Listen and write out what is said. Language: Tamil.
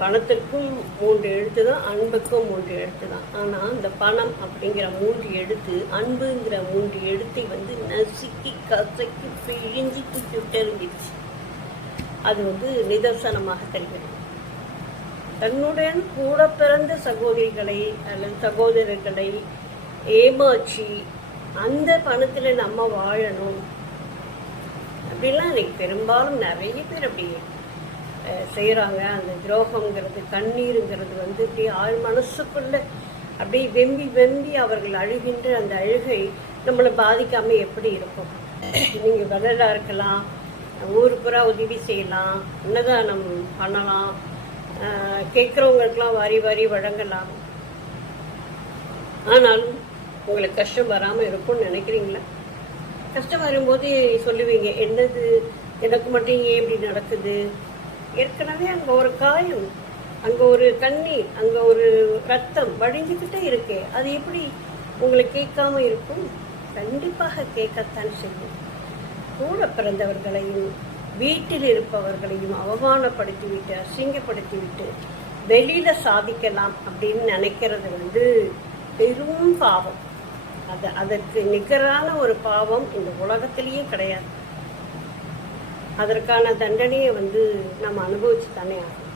பணத்திற்கும் மூன்று எழுத்து தான் அன்புக்கும் மூன்று எழுத்து தான். ஆனால் அந்த பணம் அப்படிங்கிற மூன்று எழுத்து அன்புங்கிற மூன்று எழுத்தை வந்து நசுக்கி கசக்கி பிழிஞ்சு தூக்கி விட்டெறிஞ்சிச்சு அது வந்து நிதர்சனமாக தெரிகிறது. தன்னுடன் கூட பிறந்த சகோதரிகளை அல்லது சகோதரர்களை ஏமாற்றி அந்த பணத்தில் நம்ம வாழணும். அப்படிலாம் எனக்கு பெரும்பாலும் நிறைய பேர் அப்படி செய்கிறாங்க அந்த துரோகங்கிறது கண்ணீருங்கிறது வந்து இப்படி ஆள் மனசுக்குள்ள அப்படியே வெம்பி வெம்பி அவர்கள் அழுகின்ற அந்த அழுகை நம்மளை பாதிக்காம எப்படி இருக்கும்? நீங்கள் வள்ளலாக இருக்கலாம் ஊர் பூரா உதவி செய்யலாம் அன்னதானம் பண்ணலாம் கேட்குறவங்களுக்கெல்லாம் வாரி வாரி வழங்கலாம். ஆனாலும் உங்களுக்கு கஷ்டம் வராமல் இருக்கும்னு நினைக்கிறீங்களா? கஷ்டம் வரும்போது சொல்லுவீங்க என்னது? எனக்கு மட்டும் ஏன் இப்படி நடக்குது? ஏற்கனவே அங்கே ஒரு காயம் அங்கே ஒரு கண்ணீர் அங்கே ஒரு ரத்தம் வழிஞ்சுக்கிட்டே இருக்கே. அது எப்படி உங்களை கேட்காம இருக்கும்? கண்டிப்பாக கேட்கத்தான் செய்யும். கூட பிறந்தவர்களையும் வீட்டில் இருப்பவர்களையும் அவமானப்படுத்திவிட்டு அசிங்கப்படுத்திவிட்டு வெளியில சாதிக்கலாம் அப்படின்னு நினைக்கிறது வந்து பெரும் பாவம். அது அதற்கு நிகரான ஒரு பாவம் இந்த உலகத்திலேயே கிடையாது. அதற்கான தண்டனையை வந்து நம்ம அனுபவிச்சு தானே ஆகும்